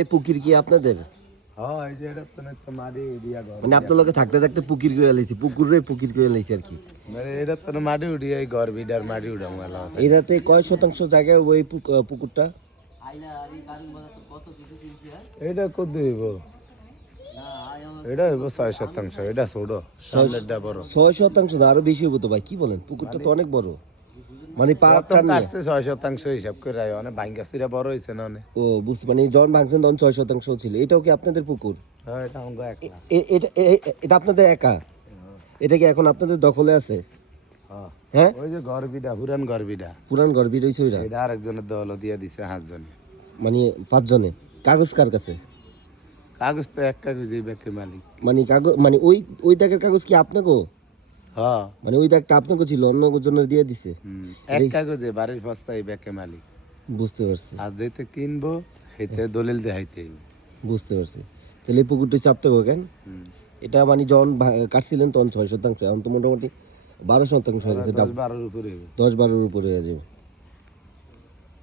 এই পুকুর কি আপনাদের? হ্যাঁ, এই যে এটা তো মাটি দিয়া ঘর। মানে আপনার লোকে থাকতে থাকতে পুকুর করে লাইছি, পুকুর করে লাইছি আর কি। মানে এটা তো মাটি উঠিয়ে এই ঘর বিডার মাটি উঠাম গেল। এটাতে কয় শতাংশ জায়গায় ওই পুকুরটা? এটা কত হইব? এটা হইব 6 শতাংশ। এটা ছোট, সামনেরটা বড়। 6 শতাংশ না, আরো বেশি হবো তো ভাই, কি বলেন? পুকুরটা তো অনেক বড়, মানে পাহাড়টা প্রথম কাটছে 6 শতাংশ হিসাব করে অনেক ভাঙ্গা চুরা বড় হয়েছে না অনেক। ও বুঝতে, মানে যখন ভাঙছেন তখন 6 শতাংশ ছিল। এটাও কি আপনাদের পুকুর? হ্যাঁ, এটা অঙ্গ একলা। এটা আপনাদের একা? এটা কি এখন আপনাদের দখলে আছে? হ্যাঁ, ওই যে ঘর বিডা, পুরান ঘর বিডা। পুরান ঘর বির হইছে ওইটা, এটা আরেকজনের দল দিয়ে দিছে 5 জন। মানে 5 জনে। কাগজ কার কাছে? কাগজ তো এক কাগজই ব্যাংকের মালিক। মানে কাগজ, মানে ওই দাগের কাগজ কি আপনাকে? হ্যাঁ, মানে ওই দাগটা আপনাকে ছিল, অন্য জনের দিয়ে দিছে? এক কাগজে বাড়ির বস্তায় ব্যাংকের মালিক। বুঝতে পারছি, আজ যেতে কিনবো সেতে দলিল দেখাইতে হইব। বুঝতে পারছি। তাহলে এই পুকুরটা চাপতে হবে কেন? এটা মানে যখন কাটছিলেন তখন 6 শতাংশ, এখন তো মোটামুটি 12 শতাংশ হয়ে গেছে। 10-12 উপরে হইব। 10-12-র উপরে হয়ে যাবে।